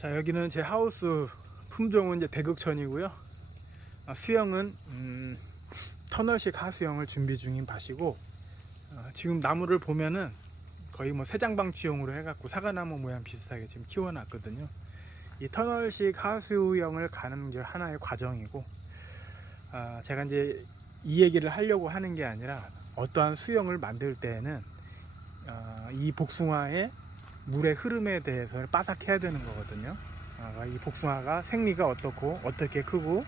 자, 여기는 제 하우스 품종은 이제 대극천이고요. 수영은 터널식 하수영을 준비 중인 밭이고, 지금 나무를 보면은 거의 뭐 새장방치용으로 해갖고 사과나무 모양 비슷하게 지금 키워놨거든요. 이 터널식 하수영을 가는 게 하나의 과정이고, 제가 이제 이 얘기를 하려고 하는 게 아니라 어떠한 수영을 만들 때에는 이 복숭아의 물의 흐름에 대해서 빠삭해야 되는 거거든요. 이 복숭아가 생리가 어떻고 어떻게 크고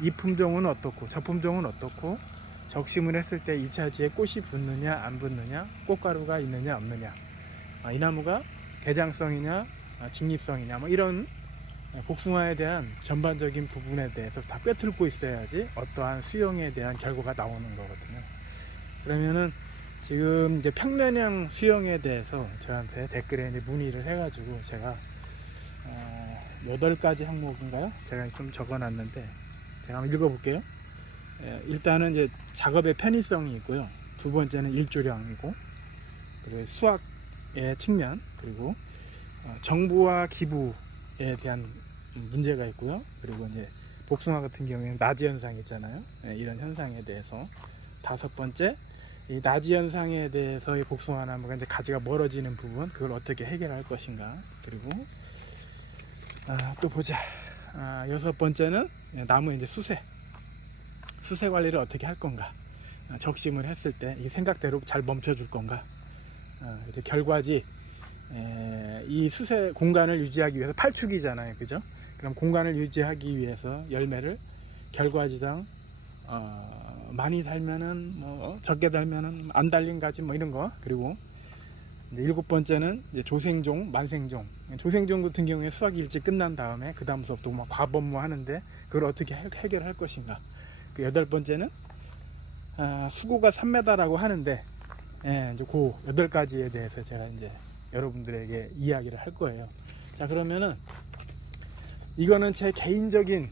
이 품종은 어떻고 저 품종은 어떻고 적심을 했을 때 2차지에 꽃이 붙느냐 안 붙느냐, 꽃가루가 있느냐 없느냐, 이 나무가 개장성이냐 직립성이냐, 뭐 이런 복숭아에 대한 전반적인 부분에 대해서 다 꿰뚫고 있어야지 어떠한 수영에 대한 결과가 나오는 거거든요. 그러면은 지금 이제 평면형 수영에 대해서 저한테 댓글에 이제 문의를 해가지고 제가 8가지 항목인가요? 제가 좀 적어놨는데 제가 한번 읽어볼게요. 일단은 이제 작업의 편의성이 있고요. 두 번째는 일조량이고, 그리고 수확의 측면, 그리고 정부와 기부에 대한 문제가 있고요. 그리고 이제 복숭아 같은 경우에는 나지 현상이 있잖아요. 이런 현상에 대해서. 다섯 번째, 이 나지 현상에 대해서 이 복숭아 나무가 이제 가지가 멀어지는 부분, 그걸 어떻게 해결할 것인가. 그리고 또 보자. 여섯 번째는 나무의 이제 수세 관리를 어떻게 할 건가. 적심을 했을 때 이 생각대로 잘 멈춰줄 건가. 이제 결과지. 이 수세 공간을 유지하기 위해서 팔축이잖아요, 그죠? 그럼 공간을 유지하기 위해서 열매를 결과지당 많이 달면은 적게 달면은 안 달린 가지 뭐 이런 거. 그리고 이제 일곱 번째는 이제 조생종, 만생종. 조생종 같은 경우에 수확이 일찍 끝난 다음에 그 다음부터 막 과범무 하는데 그걸 어떻게 해결할 것인가. 그 여덟 번째는 수고가 3m라고 하는데, 이제 그 8가지에 대해서 제가 이제 여러분들에게 이야기를 할 거예요. 자, 그러면은 이거는 제 개인적인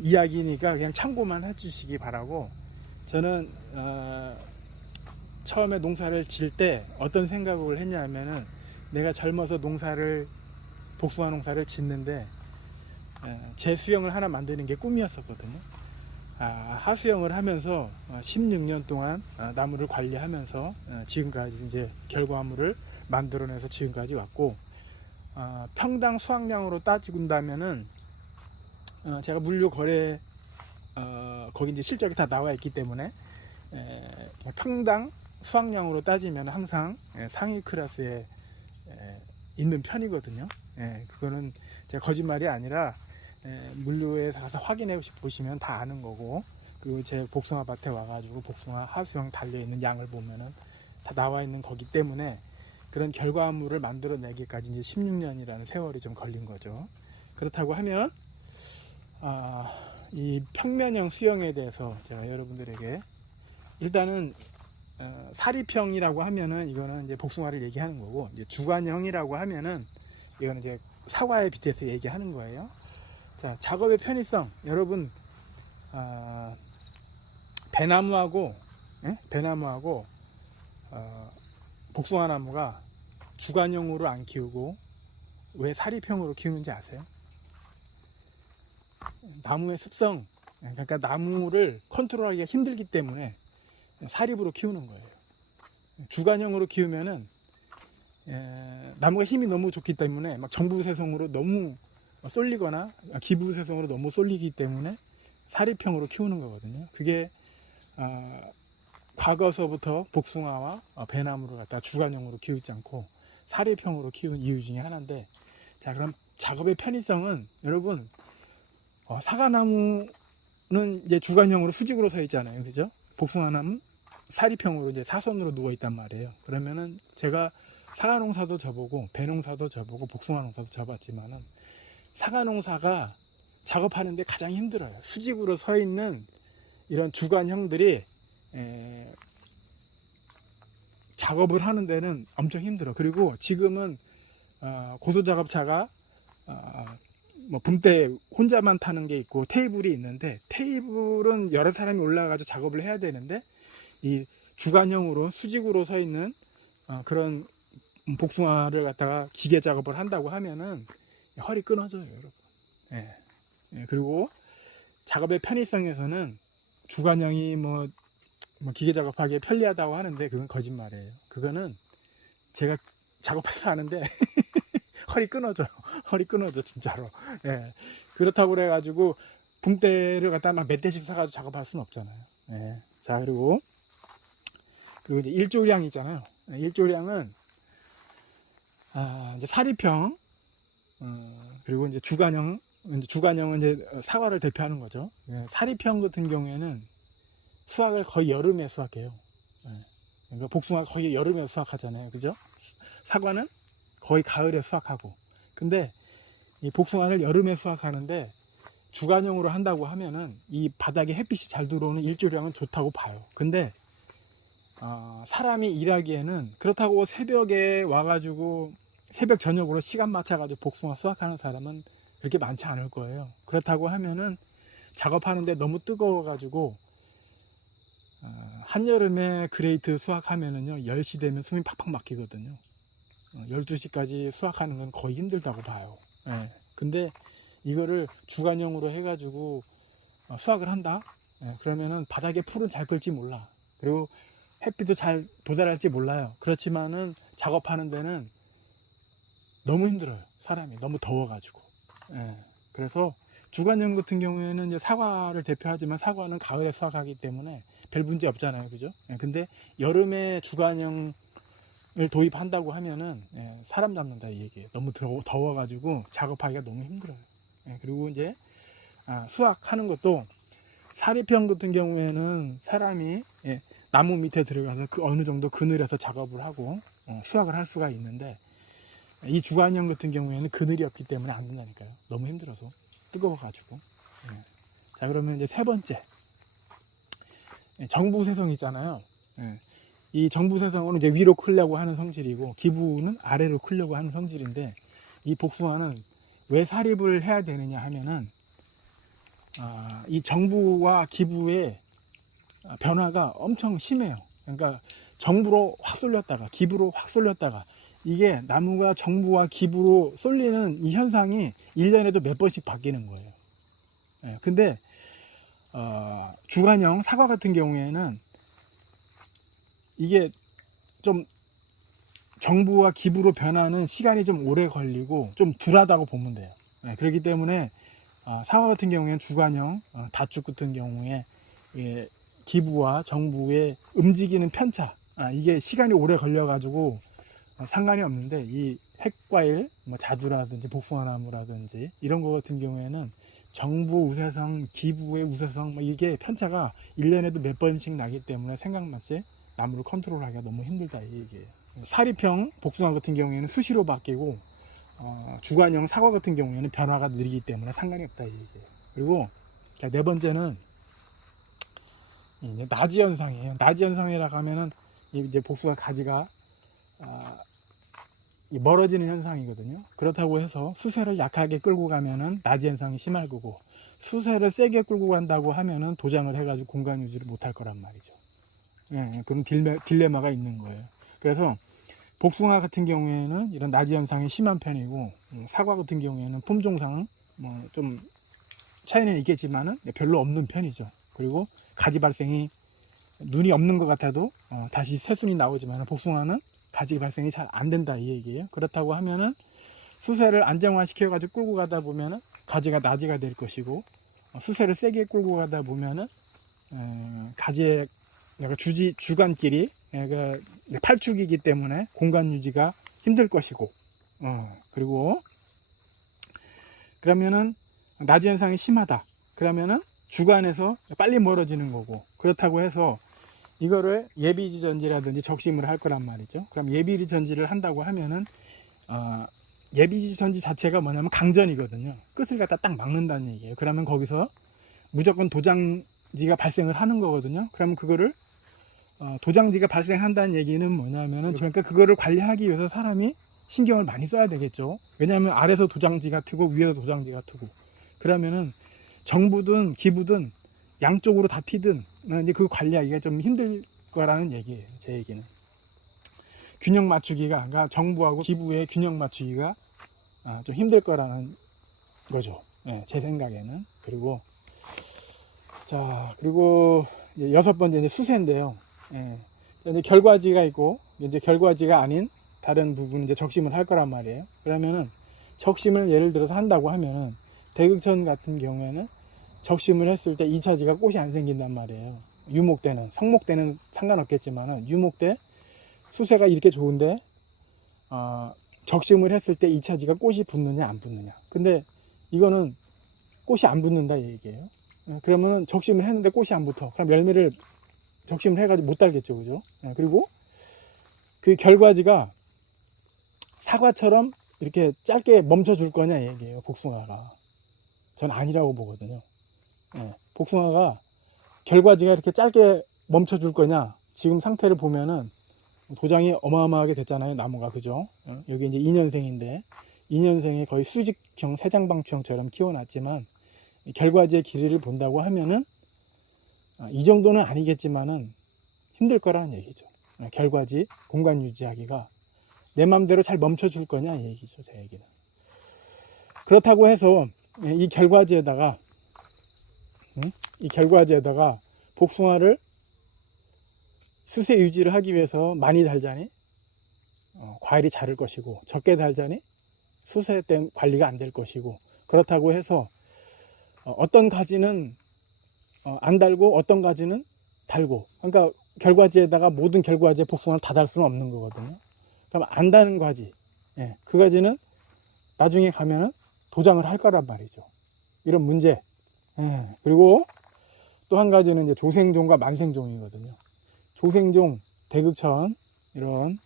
이야기니까 그냥 참고만 해주시기 바라고. 저는 처음에 농사를 지을 때 어떤 생각을 했냐면은 내가 젊어서 복숭아 농사를 짓는데 제 수영을 하나 만드는 게 꿈이었었거든요. 하수영을 하면서 16년 동안 나무를 관리하면서 지금까지 이제 결과물을 만들어내서 지금까지 왔고, 평당 수확량으로 따진다면은 제가 물류 거래 거기 이제 실적이 다 나와 있기 때문에 평당 수확량으로 따지면 항상 상위 클래스에 있는 편이거든요. 그거는 제가 거짓말이 아니라 물류에 가서 확인해 보시면 다 아는 거고, 그 제 복숭아 밭에 와가지고 복숭아 하수영 달려 있는 양을 보면은 다 나와 있는 거기 때문에 그런 결과물을 만들어내기까지 이제 16년이라는 세월이 좀 걸린 거죠. 그렇다고 하면 이 평면형 수영에 대해서 제가 여러분들에게 일단은 사리평이라고 하면은 이거는 이제 복숭아를 얘기하는 거고, 이제 주관형이라고 하면은 이거는 이제 사과에 빗대서 얘기하는 거예요. 자, 작업의 편의성. 여러분, 배나무하고 복숭아 나무가 주관형으로 안 키우고 왜 사리평으로 키우는지 아세요? 나무의 습성, 그러니까 나무를 컨트롤하기가 힘들기 때문에 사립으로 키우는 거예요. 주관형으로 키우면은 나무가 힘이 너무 좋기 때문에 막 정부세성으로 너무 쏠리거나 기부세성으로 너무 쏠리기 때문에 사립형으로 키우는 거거든요. 그게 과거서부터 복숭아와 배나무를 갖다 주관형으로 키우지 않고 사립형으로 키운 이유 중에 하나인데, 자, 그럼 작업의 편의성은 여러분, 사과나무는 이제 주관형으로 수직으로 서 있잖아요, 그죠? 복숭아나무는 사립형으로 이제 사선으로 누워 있단 말이에요. 그러면은 제가 사과 농사도 져보고 배 농사도 져보고 복숭아 농사도 져봤지만은 사과 농사가 작업하는데 가장 힘들어요. 수직으로 서 있는 이런 주관형들이 작업을 하는 데는 엄청 힘들어. 그리고 지금은 고소작업차가 뭐 붐대 혼자만 타는 게 있고 테이블이 있는데, 테이블은 여러 사람이 올라가서 작업을 해야 되는데 이 주관형으로 수직으로 서 있는 그런 복숭아를 갖다가 기계 작업을 한다고 하면은 허리 끊어져요, 여러분. 예. 예, 그리고 작업의 편의성에서는 주간형이 뭐 기계 작업하기에 편리하다고 하는데 그건 거짓말이에요. 그거는 제가 작업해서 하는데 허리 끊어져요. 허리 끊어져 진짜로. 예. 그렇다고 그래가지고 붕대를 갖다 막 몇 대씩 사가지고 작업할 수는 없잖아요. 예. 자, 그리고 이제 일조량 있잖아요. 일조량은 이제 사리평, 그리고 이제 주간형은 이제 사과를 대표하는 거죠. 예. 사리평 같은 경우에는 수확을 거의 여름에 수확해요. 예. 그러니까 복숭아 거의 여름에 수확하잖아요, 그죠? 사과는 거의 가을에 수확하고. 근데 이 복숭아를 여름에 수확하는데 주간형으로 한다고 하면은 이 바닥에 햇빛이 잘 들어오는 일조량은 좋다고 봐요. 근데 사람이 일하기에는 그렇다고 새벽에 와가지고 새벽 저녁으로 시간 맞춰가지고 복숭아 수확하는 사람은 그렇게 많지 않을 거예요. 그렇다고 하면은 작업하는데 너무 뜨거워가지고 한여름에 그레이트 수확하면은요 10시 되면 숨이 팍팍 막히거든요. 12시까지 수확하는 건 거의 힘들다고 봐요. 예. 근데 이거를 주간형으로 해가지고 수확을 한다? 예. 그러면은 바닥에 풀은 잘 끌지 몰라. 그리고 햇빛도 잘 도달할지 몰라요. 그렇지만은 작업하는 데는 너무 힘들어요. 사람이 너무 더워가지고. 예. 그래서 주간형 같은 경우에는 이제 사과를 대표하지만 사과는 가을에 수확하기 때문에 별 문제 없잖아요, 그죠? 예. 근데 여름에 주간형 을 도입한다고 하면은 사람 잡는다 이 얘기예요. 너무 더워가지고 작업하기가 너무 힘들어요. 그리고 이제 수확하는 것도 사리평 같은 경우에는 사람이 나무 밑에 들어가서 그 어느 정도 그늘에서 작업을 하고 수확을 할 수가 있는데 이 주간형 같은 경우에는 그늘이 없기 때문에 안 된다니까요. 너무 힘들어서 뜨거워가지고. 자, 그러면 이제 세 번째 정부세성 있잖아요. 이 정부세성은 이제 위로 크려고 하는 성질이고 기부는 아래로 크려고 하는 성질인데 이 복숭아는 왜 사립을 해야 되느냐 하면은 이 정부와 기부의 변화가 엄청 심해요. 그러니까 정부로 확 쏠렸다가 기부로 확 쏠렸다가 이게 나무가 정부와 기부로 쏠리는 이 현상이 1년에도 몇 번씩 바뀌는 거예요. 근데 주간형 사과 같은 경우에는 이게 좀 정부와 기부로 변하는 시간이 좀 오래 걸리고 좀 덜하다고 보면 돼요. 그렇기 때문에 사과 같은 경우에는 주간형, 다쭉 같은 경우에 기부와 정부의 움직이는 편차, 이게 시간이 오래 걸려 가지고 상관이 없는데 이 핵과일, 뭐 자두라든지 복숭아나무라든지 이런 거 같은 경우에는 정부 우세성, 기부의 우세성, 뭐 이게 편차가 1년에도 몇 번씩 나기 때문에 생각맞지 나무를 컨트롤하기가 너무 힘들다 이 얘기예요. 사리평 복숭아 같은 경우에는 수시로 바뀌고 주간형 사과 같은 경우에는 변화가 느리기 때문에 상관이 없다 이 얘기예요. 그리고 네 번째는 이제 나지 현상이에요. 나지 현상이라고 하면은 이제 복숭아 가지가 멀어지는 현상이거든요. 그렇다고 해서 수세를 약하게 끌고 가면은 나지 현상이 심할 거고 수세를 세게 끌고 간다고 하면은 도장을 해가지고 공간 유지를 못할 거란 말이죠. 그런 딜레마가 있는 거예요. 그래서 복숭아 같은 경우에는 이런 나지 현상이 심한 편이고 사과 같은 경우에는 품종상 뭐 좀 차이는 있겠지만은 별로 없는 편이죠. 그리고 가지 발생이 눈이 없는 것 같아도 다시 새순이 나오지만 복숭아는 가지 발생이 잘 안 된다 이 얘기예요. 그렇다고 하면은 수세를 안정화시켜 가지고 끌고 가다 보면은 가지가 나지가 될 것이고 수세를 세게 끌고 가다 보면은 가지의 주간끼리 팔축이기 때문에 공간 유지가 힘들 것이고 그리고 그러면은 나지 현상이 심하다 그러면은 주간에서 빨리 멀어지는 거고 그렇다고 해서 이거를 예비지전지라든지 적심을 할 거란 말이죠. 그럼 예비지전지를 한다고 하면은 예비지전지 자체가 뭐냐면 강전이거든요. 끝을 갖다 딱 막는다는 얘기예요. 그러면 거기서 무조건 도장지가 발생을 하는 거거든요. 그러면 그거를 도장지가 발생한다는 얘기는 뭐냐면은 그러니까 그거를 관리하기 위해서 사람이 신경을 많이 써야 되겠죠. 왜냐하면 아래서 도장지가 트고 위에서 도장지가 트고 그러면은 정부든 기부든 양쪽으로 다 튀든 이제 그 관리하기가 좀 힘들 거라는 얘기예요. 제 얘기는. 균형 맞추기가, 그러니까 정부하고 기부의 균형 맞추기가 좀 힘들 거라는 거죠. 예, 제 생각에는. 그리고 이제 여섯 번째 이제 수세인데요. 예, 이제 결과지가 있고 이제 결과지가 아닌 다른 부분 이제 적심을 할 거란 말이에요. 그러면은 적심을 예를 들어서 한다고 하면은 대극천 같은 경우에는 적심을 했을 때 2차지가 꽃이 안 생긴단 말이에요. 유목 때는, 성목 때는 상관없겠지만은 유목 때 수세가 이렇게 좋은데 적심을 했을 때 2차지가 꽃이 붙느냐 안 붙느냐. 근데 이거는 꽃이 안 붙는다 이 얘기예요. 그러면은 적심을 했는데 꽃이 안 붙어. 그럼 열매를 적심을 해가지고 못 달겠죠, 그죠? 그리고 그 결과지가 사과처럼 이렇게 짧게 멈춰줄 거냐 이 얘기예요, 복숭아가. 전 아니라고 보거든요. 복숭아가 결과지가 이렇게 짧게 멈춰줄 거냐. 지금 상태를 보면은 도장이 어마어마하게 됐잖아요, 나무가. 그죠? 여기 이제 2년생인데 2년생이 거의 수직형 세장방추형처럼 키워놨지만 결과지의 길이를 본다고 하면은 이 정도는 아니겠지만은 힘들 거라는 얘기죠. 결과지 공간 유지하기가 내 맘대로 잘 멈춰줄 거냐 이 얘기죠, 제 얘기는. 그렇다고 해서 이 결과지에다가 복숭아를 수세 유지를 하기 위해서 많이 달자니 과일이 자랄 것이고, 적게 달자니 수세 때 관리가 안 될 것이고, 그렇다고 해서 어떤 가지는 안 달고 어떤 가지는 달고, 그러니까 결과지에다가 모든 결과지에 복숭아를 다 달 수는 없는 거거든요. 그럼 안 다는 과지, 그 가지는 나중에 가면은 도장을 할 거란 말이죠. 이런 문제. 그리고 또 한 가지는 이제 조생종과 만생종이거든요. 조생종, 대극천, 이런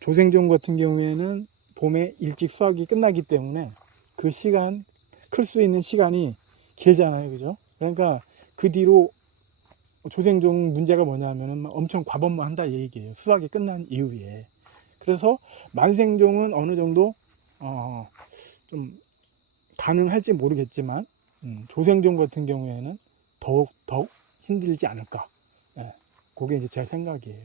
조생종 같은 경우에는 봄에 일찍 수확이 끝나기 때문에 그 시간, 클 수 있는 시간이 길잖아요, 그죠? 그러니까 그 뒤로 조생종 문제가 뭐냐면은 엄청 과범한다 이 얘기예요, 수확이 끝난 이후에. 그래서 만생종은 어느 정도 좀 가능할지 모르겠지만 조생종 같은 경우에는 더욱 힘들지 않을까. 그게 이제 제 생각이에요.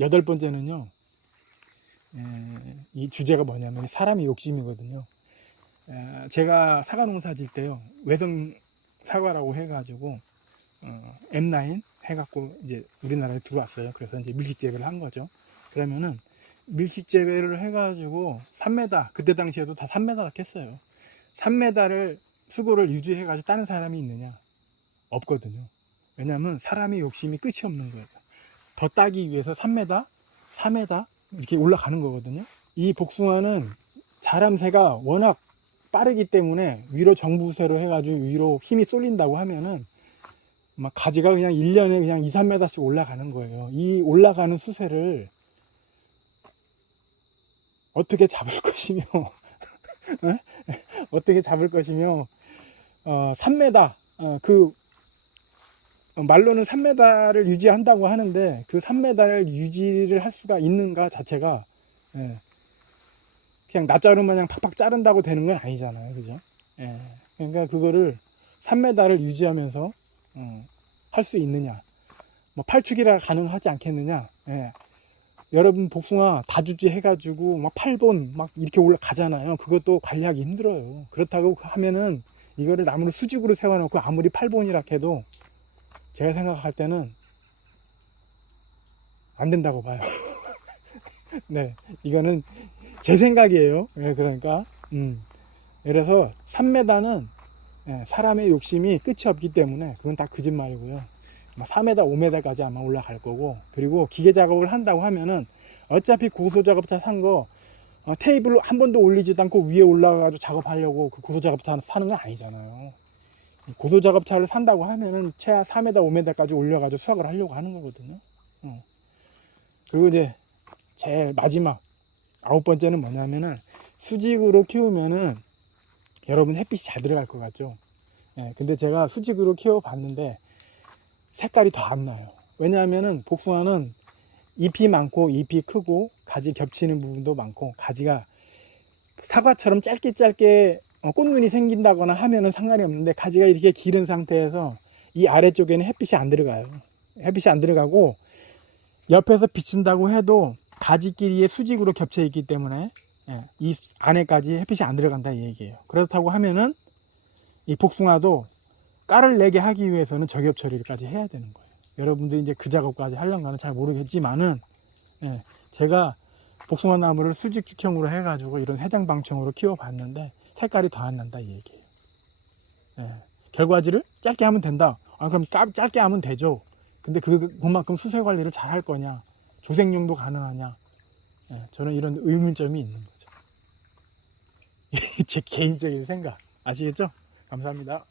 여덟 번째는요, 이 주제가 뭐냐면 사람의 욕심이거든요. 제가 사과 농사 질 때요, 외성 사과라고 해가지고 M9 해갖고 이제 우리나라에 들어왔어요. 그래서 이제 밀식 재배를 한 거죠. 그러면은 밀식 재배를 해가지고 3m, 그때 당시에도 다 3m 했어요. 3m를 수고를 유지해가지고 따는 사람이 있느냐? 없거든요. 왜냐하면 사람의 욕심이 끝이 없는 거예요. 더 따기 위해서 3m, 4m 이렇게 올라가는 거거든요. 이 복숭아는 자람새가 워낙 빠르기 때문에 위로 정부세로 해가지고 위로 힘이 쏠린다고 하면은 막 가지가 그냥 1년에 그냥 2, 3m씩 올라가는 거예요. 이 올라가는 수세를 어떻게 잡을 것이며 어떻게 잡을 것이며 3m 말로는 3m를 유지한다고 하는데 그 3m를 유지를 할 수가 있는가 자체가 그냥 낫자루 마냥 팍팍 자른다고 되는 건 아니잖아요, 그죠? 그러니까 그거를 3m를 유지하면서 할 수 있느냐, 뭐 8축이라 가능하지 않겠느냐. 여러분 복숭아 다주지 해가지고 막 8본 막 이렇게 올라가잖아요. 그것도 관리하기 힘들어요. 그렇다고 하면은 이거를 나무를 수직으로 세워놓고 아무리 8본이라 해도 제가 생각할 때는 안 된다고 봐요. 네, 이거는 제 생각이에요. 그러니까 그래서 3m는 사람의 욕심이 끝이 없기 때문에 그건 다 거짓말이고요. 4m, 5m까지 아마 올라갈 거고, 그리고 기계 작업을 한다고 하면은 어차피 고소 작업차 산 거 테이블로 한 번도 올리지도 않고 위에 올라가가지고 작업하려고 그 고소 작업차 사는 건 아니잖아요. 고소 작업차를 산다고 하면은 최하 4m, 5m까지 올려가지고 수확을 하려고 하는 거거든요. 그리고 이제 제일 마지막 9번째는 뭐냐면은 수직으로 키우면은 여러분 햇빛이 잘 들어갈 것 같죠? 근데 제가 수직으로 키워 봤는데 색깔이 더 안 나요. 왜냐하면은 복숭아는 잎이 많고 잎이 크고 가지 겹치는 부분도 많고, 가지가 사과처럼 짧게 꽃눈이 생긴다거나 하면은 상관이 없는데 가지가 이렇게 기른 상태에서 이 아래쪽에는 햇빛이 안 들어가요. 햇빛이 안 들어가고 옆에서 비친다고 해도 가지끼리의 수직으로 겹쳐 있기 때문에 이 안에까지 햇빛이 안 들어간다 이 얘기예요. 그렇다고 하면은 이 복숭아도 깔을 내게 하기 위해서는 저겹 처리까지 해야 되는 거예요. 여러분들이 이제 그 작업까지 하려는가는 잘 모르겠지만은 제가 복숭아 나무를 수직축형으로 해가지고 이런 회장방청으로 키워봤는데 색깔이 더 안 난다 이 얘기예요. 결과지를 짧게 하면 된다. 그럼 짧게 하면 되죠. 근데 그만큼 수세 관리를 잘 할 거냐, 조색용도 가능하냐, 저는 이런 의문점이 있는 거죠. 제 개인적인 생각 아시겠죠? 감사합니다.